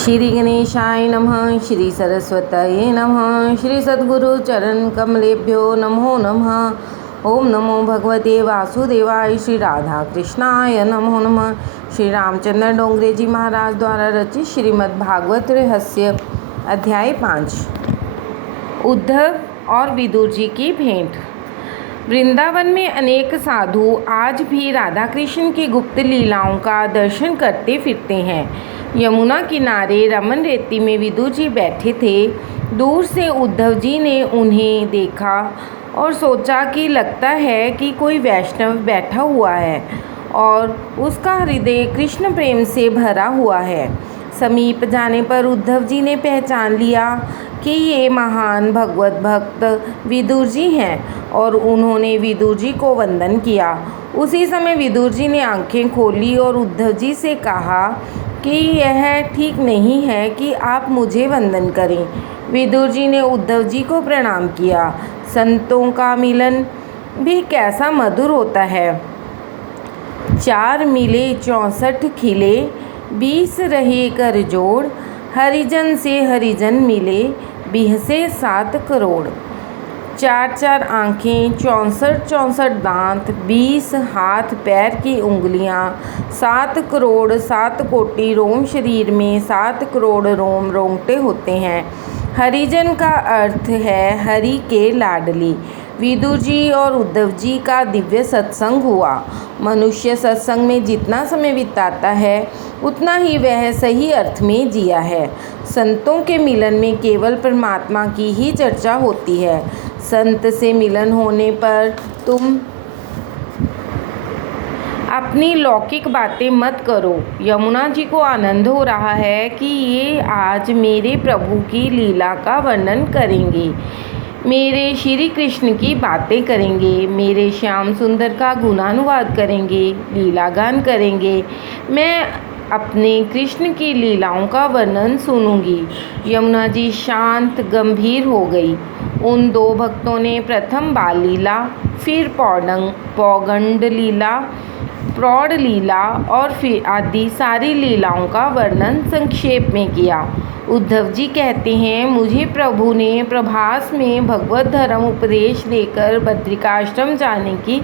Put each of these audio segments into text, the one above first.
श्री गणेशाय नमः। श्री सरस्वतये नमः। श्री सद्गुरु चरण कमलेभ्यो नमो नमः। ओम नमो भगवते वासुदेवाय। श्री राधा कृष्णाय नमो नमः। श्री रामचंद्र डोंगरे जी महाराज द्वारा रचित श्रीमद् भागवत रहस्य अध्याय 5 उद्धव और विदुर जी की भेंट। वृंदावन में अनेक साधु आज भी राधा कृष्ण की गुप्त लीलाओं का दर्शन करते फिरते हैं। यमुना किनारे रमन रेती में विदुर जी बैठे थे। दूर से उद्धव जी ने उन्हें देखा और सोचा कि लगता है कि कोई वैष्णव बैठा हुआ है और उसका हृदय कृष्ण प्रेम से भरा हुआ है। समीप जाने पर उद्धव जी ने पहचान लिया कि ये महान भगवत भक्त विदुर जी हैं और उन्होंने विदुर जी को वंदन किया। उसी समय विदुर जी ने आंखें खोली और उद्धव जी से कहा कि यह ठीक नहीं है कि आप मुझे वंदन करें। विदुर जी ने उद्धव जी को प्रणाम किया। संतों का मिलन भी कैसा मधुर होता है। 4 मिले 64 खिले, 20 रहे कर जोड़, हरिजन से हरिजन मिले, बिहसे 7 करोड़। 4 आँखें, 64 दांत, 20 हाथ पैर की उंगलियां, 7 करोड़ 7 कोटि रोम, शरीर में 7 करोड़ रोम रोंगटे होते हैं। हरिजन का अर्थ है हरि के लाडली। विदुर जी और उद्धव जी का दिव्य सत्संग हुआ। मनुष्य सत्संग में जितना समय बिताता है उतना ही वह सही अर्थ में जिया है। संतों के मिलन में केवल परमात्मा की ही चर्चा होती है। संत से मिलन होने पर तुम अपनी लौकिक बातें मत करो। यमुना जी को आनंद हो रहा है कि ये आज मेरे प्रभु की लीला का वर्णन करेंगे, मेरे श्री कृष्ण की बातें करेंगे, मेरे श्याम सुंदर का गुणानुवाद करेंगे, लीला गान करेंगे। मैं अपने कृष्ण की लीलाओं का वर्णन सुनूंगी। यमुना जी शांत गंभीर हो गई। उन 2 भक्तों ने प्रथम बाल लीला, फिर पौगंड लीला, प्रौढ़ लीला और फिर आदि सारी लीलाओं का वर्णन संक्षेप में किया। उद्धव जी कहते हैं, मुझे प्रभु ने प्रभास में भगवत धर्म उपदेश देकर बद्रिकाश्रम जाने की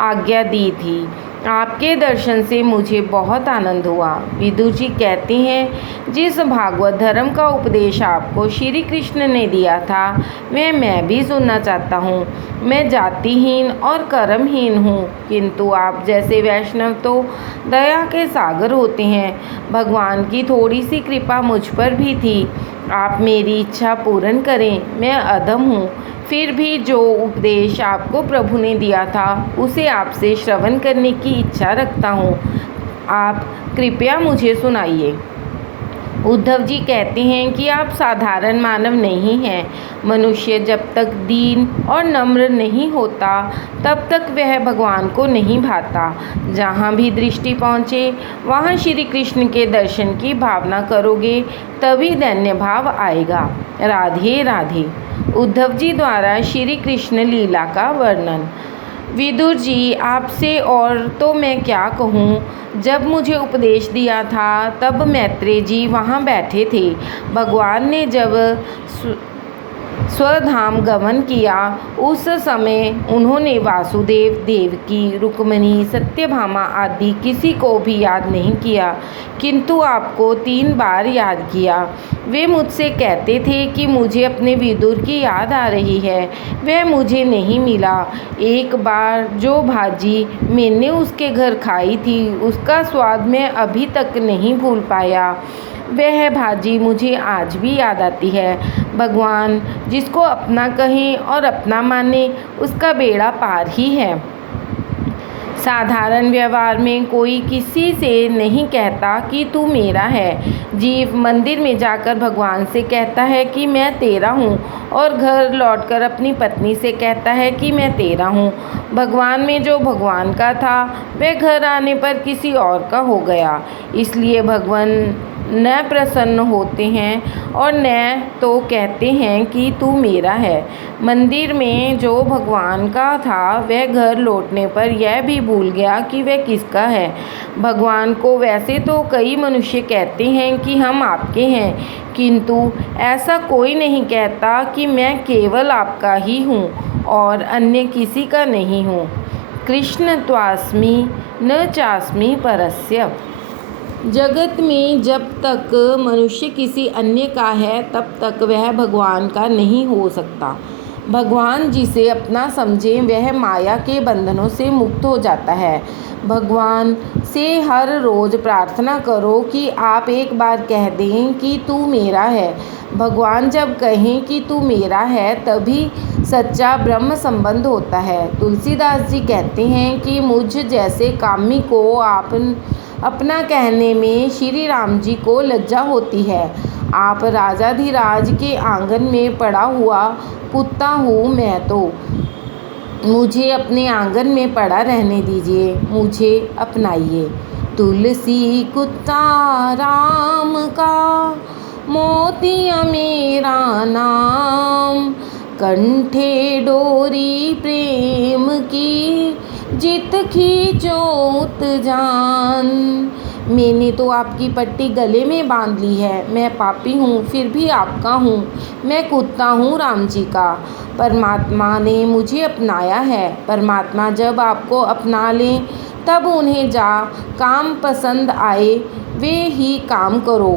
आज्ञा दी थी। आपके दर्शन से मुझे बहुत आनंद हुआ। विदुर जी कहते हैं, जिस भागवत धर्म का उपदेश आपको श्री कृष्ण ने दिया था वह मैं भी सुनना चाहता हूँ। मैं जातिहीन और कर्महीन हूँ, किंतु आप जैसे वैष्णव तो दया के सागर होते हैं। भगवान की थोड़ी सी कृपा मुझ पर भी थी। आप मेरी इच्छा पूर्ण करें। मैं अधम हूँ, फिर भी जो उपदेश आपको प्रभु ने दिया था उसे आपसे श्रवण करने की इच्छा रखता हूँ। आप कृपया मुझे सुनाइए। उद्धव जी कहते हैं कि आप साधारण मानव नहीं हैं। मनुष्य जब तक दीन और नम्र नहीं होता तब तक वह भगवान को नहीं भाता। जहाँ भी दृष्टि पहुँचे वहाँ श्री कृष्ण के दर्शन की भावना करोगे तभी दैन्य भाव आएगा। राधे राधे। उद्धव जी द्वारा श्री कृष्ण लीला का वर्णन। विदुर जी, आपसे और तो मैं क्या कहूँ। जब मुझे उपदेश दिया था तब मैत्रेय जी वहाँ बैठे थे। भगवान ने जब स्वधाम गमन किया उस समय उन्होंने वासुदेव, देवकी, रुक्मिणी, सत्यभामा आदि किसी को भी याद नहीं किया, किंतु आपको 3 बार याद किया। वे मुझसे कहते थे कि मुझे अपने विदुर की याद आ रही है, वह मुझे नहीं मिला। एक बार जो भाजी मैंने उसके घर खाई थी उसका स्वाद मैं अभी तक नहीं भूल पाया। वह भाजी मुझे आज भी याद आती है। भगवान जिसको अपना कहें और अपना माने उसका बेड़ा पार ही है। साधारण व्यवहार में कोई किसी से नहीं कहता कि तू मेरा है। जीव मंदिर में जाकर भगवान से कहता है कि मैं तेरा हूँ और घर लौटकर अपनी पत्नी से कहता है कि मैं तेरा हूँ। भगवान में जो भगवान का था वह घर आने पर किसी और का हो गया। इसलिए भगवान न प्रसन्न होते हैं और न तो कहते हैं कि तू मेरा है। मंदिर में जो भगवान का था वह घर लौटने पर यह भी भूल गया कि वह किसका है। भगवान को वैसे तो कई मनुष्य कहते हैं कि हम आपके हैं, किंतु ऐसा कोई नहीं कहता कि मैं केवल आपका ही हूँ और अन्य किसी का नहीं हूँ। कृष्ण त्वास्मि न चास्मि परस्य। जगत में जब तक मनुष्य किसी अन्य का है तब तक वह भगवान का नहीं हो सकता। भगवान जिसे अपना समझे वह माया के बंधनों से मुक्त हो जाता है। भगवान से हर रोज़ प्रार्थना करो कि आप एक बार कह दें कि तू मेरा है। भगवान जब कहें कि तू मेरा है तभी सच्चा ब्रह्म संबंध होता है। तुलसीदास जी कहते हैं कि मुझ जैसे कामी को आप अपना कहने में श्री राम जी को लज्जा होती है। आप राजाधिराज के आंगन में पड़ा हुआ कुत्ता हूँ मैं तो, मुझे अपने आंगन में पड़ा रहने दीजिए, मुझे अपनाइए। तुलसी कुत्ता राम का मोतिया मेरा नाम, कंठे डोरी प्रेम की जित खींचो उत जान। मैंने तो आपकी पट्टी गले में बांध ली है। मैं पापी हूँ फिर भी आपका हूँ, मैं कुत्ता हूँ राम जी का। परमात्मा ने मुझे अपनाया है। परमात्मा जब आपको अपना लें तब उन्हें जा काम पसंद आए वे ही काम करो।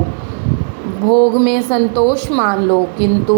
भोग में संतोष मान लो, किंतु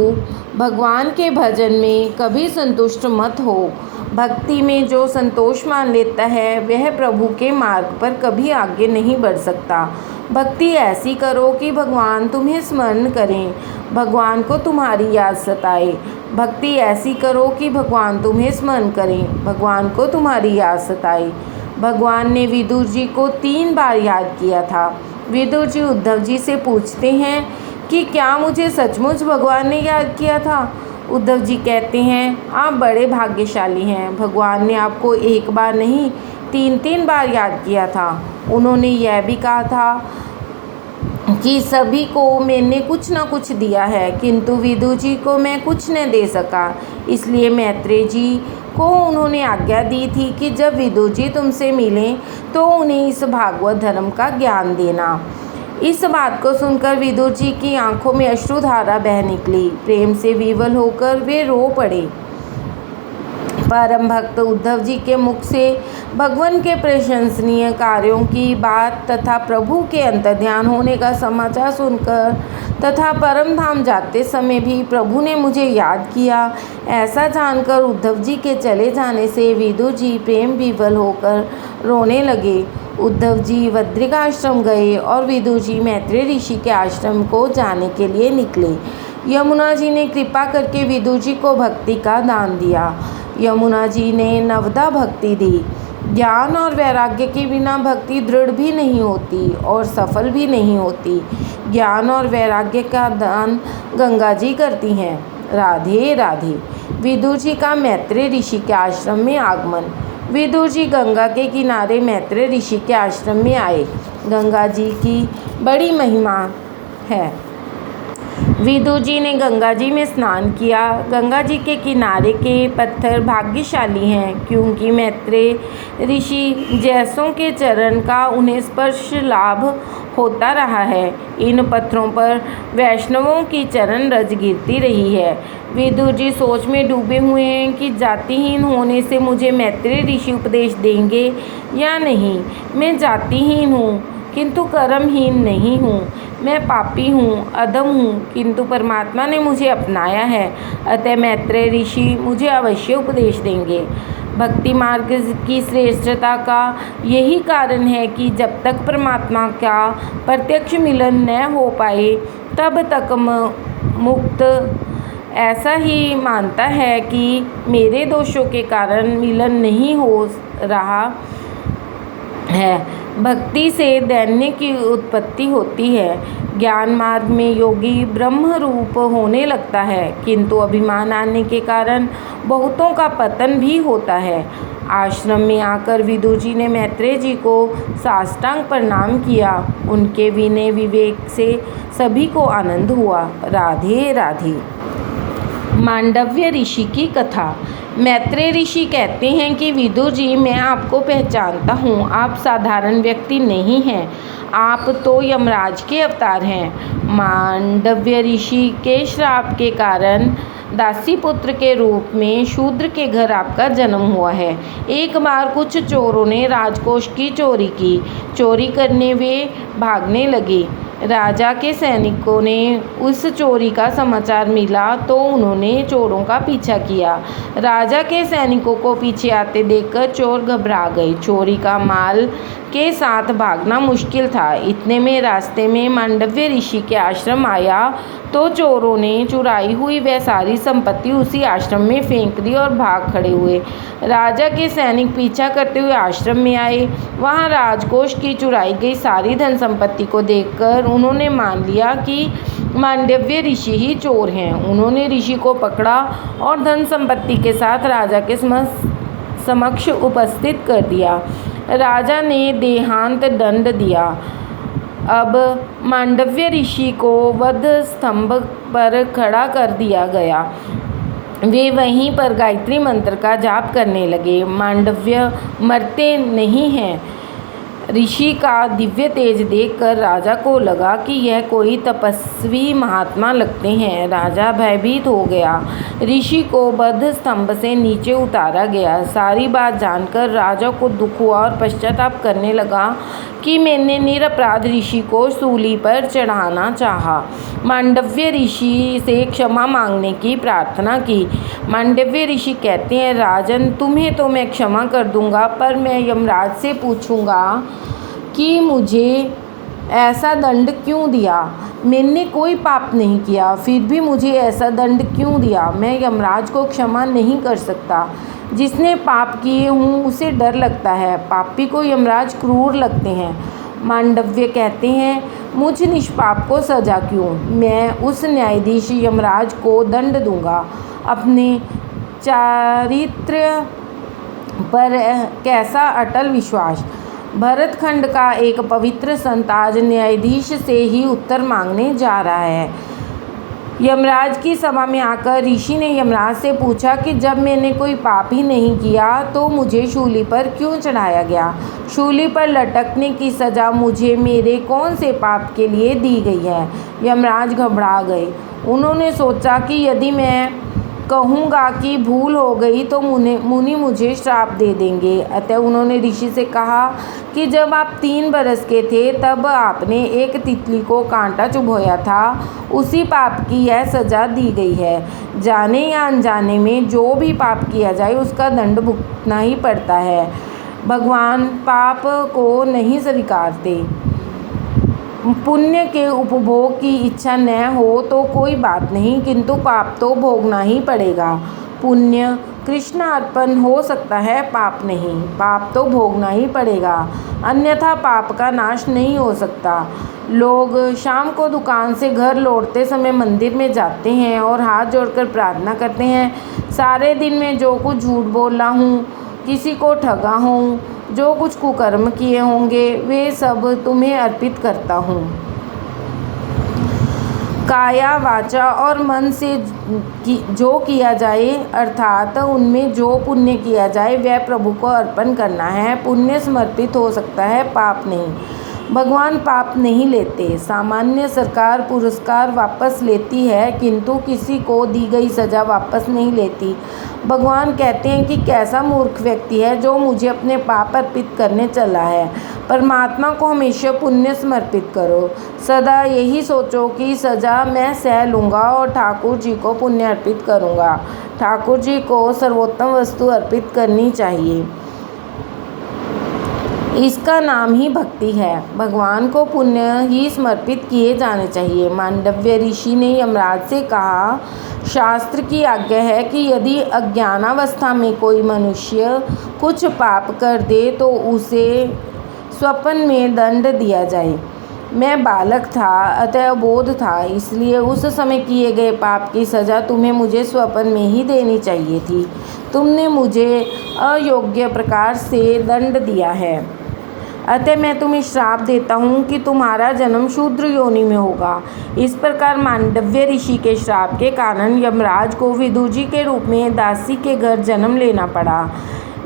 भगवान के भजन में कभी संतुष्ट मत हो। भक्ति में जो संतोष मान लेता है वह प्रभु के मार्ग पर कभी आगे नहीं बढ़ सकता। भक्ति ऐसी करो कि भगवान तुम्हें स्मरण करें, भगवान को तुम्हारी याद सताए। भक्ति ऐसी करो कि भगवान तुम्हें स्मरण करें, भगवान को तुम्हारी याद सताए। भगवान ने विदुर जी को 3 बार याद किया था। विदुर जी उद्धव जी से पूछते हैं कि क्या मुझे सचमुच भगवान ने याद किया था? उद्धव जी कहते हैं आप बड़े भाग्यशाली हैं, भगवान ने आपको 1 बार नहीं 3 बार याद किया था। उन्होंने यह भी कहा था कि सभी को मैंने कुछ न कुछ दिया है, किंतु विदुर जी को मैं कुछ न दे सका। इसलिए मैत्रेय जी को उन्होंने आज्ञा दी थी कि जब विदुर जी तुमसे मिलें तो उन्हें इस भागवत धर्म का ज्ञान देना। इस बात को सुनकर विदुर जी की आंखों में अश्रुधारा बह निकली। प्रेम से विवल होकर वे रो पड़े। परम भक्त उद्धव जी के मुख से भगवान के प्रशंसनीय कार्यों की बात तथा प्रभु के अंतर्ध्यान होने का समाचार सुनकर तथा परम धाम जाते समय भी प्रभु ने मुझे याद किया, ऐसा जानकर उद्धव जी के चले जाने से विदुर जी प्रेम विवल होकर रोने लगे। उद्धव जी बद्रिकाश्रम गए और विदुर जी मैत्रेय ऋषि के आश्रम को जाने के लिए निकले। यमुना जी ने कृपा करके विदुर जी को भक्ति का दान दिया। यमुना जी ने नवदा भक्ति दी। ज्ञान और वैराग्य के बिना भक्ति दृढ़ भी नहीं होती और सफल भी नहीं होती। ज्ञान और वैराग्य का दान गंगा जी करती हैं। राधे राधे। विदुर जी का मैत्रेय ऋषि के आश्रम में आगमन। विदुर जी गंगा के किनारे मैत्रेय ऋषि के आश्रम में आए। गंगा जी की बड़ी महिमा है। विदुर जी ने गंगा जी में स्नान किया। गंगा जी के किनारे के पत्थर भाग्यशाली हैं, क्योंकि मैत्रेय ऋषि जैसों के चरण का उन्हें स्पर्श लाभ होता रहा है। इन पत्थरों पर वैष्णवों की चरण रज गिरती रही है। विदुर जी सोच में डूबे हुए हैं कि जातिहीन होने से मुझे मैत्रेय ऋषि उपदेश देंगे या नहीं। मैं जातिहीन हूँ किंतु कर्महीन नहीं हूँ। मैं पापी हूँ, अधम हूँ, किंतु परमात्मा ने मुझे अपनाया है। अतः मैत्रेय ऋषि मुझे अवश्य उपदेश देंगे। भक्ति मार्ग की श्रेष्ठता का यही कारण है कि जब तक परमात्मा का प्रत्यक्ष मिलन न हो पाए तब तक मुक्त ऐसा ही मानता है कि मेरे दोषों के कारण मिलन नहीं हो रहा है। भक्ति से दैन्य की उत्पत्ति होती है। ज्ञान मार्ग में योगी ब्रह्म रूप होने लगता है, किंतु अभिमान आने के कारण बहुतों का पतन भी होता है। आश्रम में आकर विदुर जी ने मैत्रेय जी को साष्टांग प्रणाम किया। उनके विनय विवेक से सभी को आनंद हुआ। राधे राधे। मांडव्य ऋषि की कथा। मैत्रेय ऋषि कहते हैं कि विदुर जी, मैं आपको पहचानता हूँ। आप साधारण व्यक्ति नहीं हैं, आप तो यमराज के अवतार हैं। मांडव्य ऋषि के श्राप के कारण दासी पुत्र के रूप में शूद्र के घर आपका जन्म हुआ है। एक बार कुछ चोरों ने राजकोष की चोरी की। चोरी करने वे भागने लगे। राजा के सैनिकों ने उस चोरी का समाचार मिला तो उन्होंने चोरों का पीछा किया। राजा के सैनिकों को पीछे आते देखकर चोर घबरा गए। चोरी का माल के साथ भागना मुश्किल था। इतने में रास्ते में मांडव्य ऋषि के आश्रम आया तो चोरों ने चुराई हुई वह सारी संपत्ति उसी आश्रम में फेंक दी और भाग खड़े हुए। राजा के सैनिक पीछा करते हुए आश्रम में आए। वहां राजकोष की चुराई गई सारी धन संपत्ति को देखकर उन्होंने मान लिया कि मांडव्य ऋषि ही चोर हैं। उन्होंने ऋषि को पकड़ा और धन संपत्ति के साथ राजा के समक्ष उपस्थित कर दिया। राजा ने देहांत दंड दिया। अब मांडव्य ऋषि को वध स्तंभ पर खड़ा कर दिया गया। वे वहीं पर गायत्री मंत्र का जाप करने लगे। मांडव्य मरते नहीं हैं। ऋषि का दिव्य तेज देखकर राजा को लगा कि यह कोई तपस्वी महात्मा लगते हैं। राजा भयभीत हो गया। ऋषि को बद्ध स्तंभ से नीचे उतारा गया। सारी बात जानकर राजा को दुख हुआ और पश्चाताप करने लगा कि मैंने निरपराध ऋषि को सूली पर चढ़ाना चाहा। मांडव्य ऋषि से क्षमा मांगने की प्रार्थना की। मांडव्य ऋषि कहते हैं, राजन, तुम्हें तो मैं क्षमा कर दूंगा, पर मैं यमराज से पूछूंगा कि मुझे ऐसा दंड क्यों दिया। मैंने कोई पाप नहीं किया, फिर भी मुझे ऐसा दंड क्यों दिया। मैं यमराज को क्षमा नहीं कर सकता। जिसने पाप किए हूँ उसे डर लगता है। पापी को यमराज क्रूर लगते हैं। मांडव्य कहते हैं, मुझ निष्पाप को सजा क्यों। मैं उस न्यायाधीश यमराज को दंड दूंगा। अपने चारित्र्य पर कैसा अटल विश्वास। भरतखंड का एक पवित्र संत आज न्यायाधीश से ही उत्तर मांगने जा रहा है। यमराज की सभा में आकर ऋषि ने यमराज से पूछा कि जब मैंने कोई पाप ही नहीं किया तो मुझे शूली पर क्यों चढ़ाया गया। शूली पर लटकने की सज़ा मुझे मेरे कौन से पाप के लिए दी गई है। यमराज घबरा गए। उन्होंने सोचा कि यदि मैं कहूँगा कि भूल हो गई तो मुनि मुझे श्राप दे देंगे। अतः उन्होंने ऋषि से कहा कि जब आप 3 बरस के थे तब आपने एक तितली को कांटा चुभोया था। उसी पाप की यह सज़ा दी गई है। जाने या अनजाने में जो भी पाप किया जाए उसका दंड भुगतना ही पड़ता है। भगवान पाप को नहीं स्वीकारते। पुण्य के उपभोग की इच्छा न हो तो कोई बात नहीं, किंतु पाप तो भोगना ही पड़ेगा। पुण्य कृष्ण अर्पण हो सकता है, पाप नहीं। पाप तो भोगना ही पड़ेगा, अन्यथा पाप का नाश नहीं हो सकता। लोग शाम को दुकान से घर लौटते समय मंदिर में जाते हैं और हाथ जोड़कर प्रार्थना करते हैं, सारे दिन में जो कुछ झूठ बोला हूँ, किसी को ठगा हूँ, जो कुछ कुकर्म किए होंगे, वे सब तुम्हें अर्पित करता हूँ। काया, वाचा और मन से जो किया जाए, अर्थात उनमें जो पुण्य किया जाए, वह प्रभु को अर्पण करना है। पुण्य समर्पित हो सकता है, पाप नहीं। भगवान पाप नहीं लेते। सामान्य सरकार पुरस्कार वापस लेती है, किंतु किसी को दी गई सज़ा वापस नहीं लेती। भगवान कहते हैं कि कैसा मूर्ख व्यक्ति है जो मुझे अपने पाप अर्पित करने चला है। परमात्मा को हमेशा पुण्य समर्पित करो। सदा यही सोचो कि सज़ा मैं सह लूँगा और ठाकुर जी को पुण्य अर्पित करूँगा। ठाकुर जी को सर्वोत्तम वस्तु अर्पित करनी चाहिए। इसका नाम ही भक्ति है। भगवान को पुण्य ही समर्पित किए जाने चाहिए। मांडव्य ऋषि ने यमराज से कहा, शास्त्र की आज्ञा है कि यदि अज्ञानावस्था में कोई मनुष्य कुछ पाप कर दे तो उसे स्वप्न में दंड दिया जाए। मैं बालक था, अतः अबोध था, इसलिए उस समय किए गए पाप की सज़ा तुम्हें मुझे स्वप्न में ही देनी चाहिए थी। तुमने मुझे अयोग्य प्रकार से दंड दिया है, अतः मैं तुम्हें श्राप देता हूँ कि तुम्हारा जन्म शूद्र योनि में होगा। इस प्रकार मांडव्य ऋषि के श्राप के कारण यमराज को विदुजी के रूप में दासी के घर जन्म लेना पड़ा।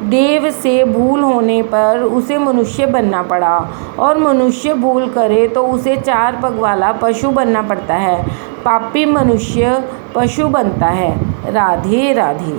देव से भूल होने पर उसे मनुष्य बनना पड़ा, और मनुष्य भूल करे तो उसे 4 पग वाला पशु बनना पड़ता है। पापी मनुष्य पशु बनता है। राधे राधे।